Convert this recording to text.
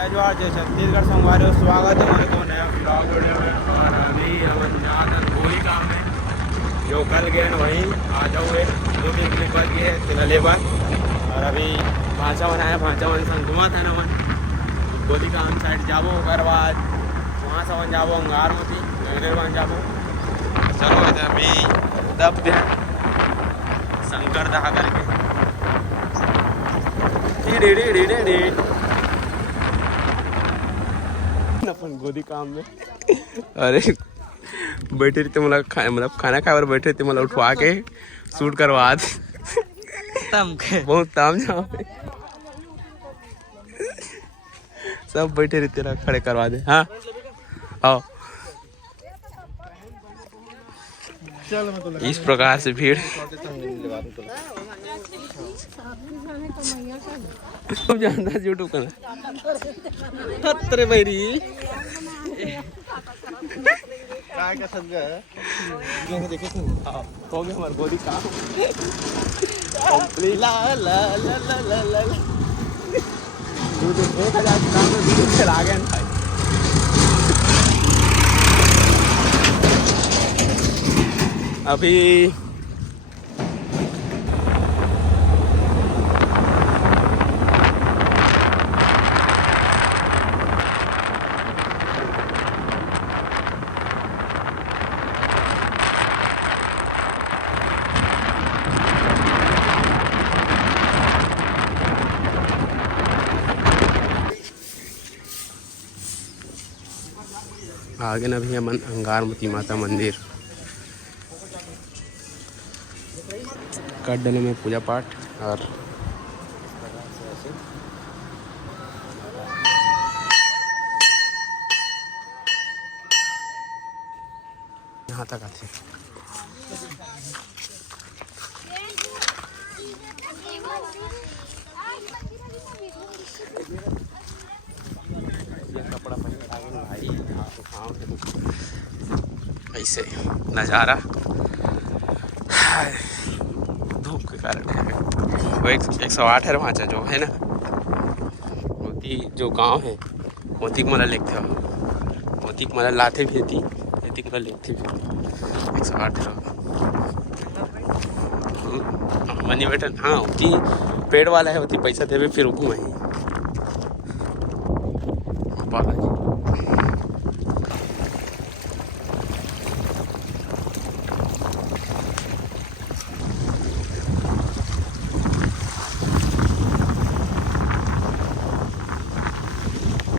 जवाहर जय छत्तीसगढ़ संगवारी हो स्वागत है हमारे को नया ब्लॉग वीडियो में। और अभी अपन ज़्यादातर वही काम है जो कल गए न वहीं आ जाओ 2-3 क्लिप बच गए तिलले पर। और अभी भाषा बनाया भाषा वन संगमा था न मन गोली काम साइड जाबो ओकर बाद वहाँ से वन जाबो अंगार मोती नगरेर वन जाबो। चलो अभी दब दे शंकर दहा करके अपन गोदी काम में। अरे बैठे रहते मतलब खाना खाए और बैठे रहते मतलब उठवा के शूट करवा दे बहुत ताम जहाँ पे सब बैठे रहते रहा खड़े करवा दे। हाँ आओ इस प्रकार से भीड़ तुम जानता है यूट्यूब का तेरे बैरी हो गया हमारे गोदी काम कंप्लीट। ला ला ला ला ला ला 1000 काम में वीडियो चला गया भाई। अभी आगे न भी हमन अंगारमती माता मंदिर कर डाले में पूजा पाठ। और यहाँ तक आते कपड़ा भाई ऐसे नज़ारा धूप के कारण वो 108 है वहाँ जो है ना मोती जो गांव है मोती मला लिखते हो मोती मला लाते भी थी मोती मला लिखती भी 108 है मनी बैठन। हाँ होती पेड़ वाला है होती पैसा देवे फिर रुकू वहीं।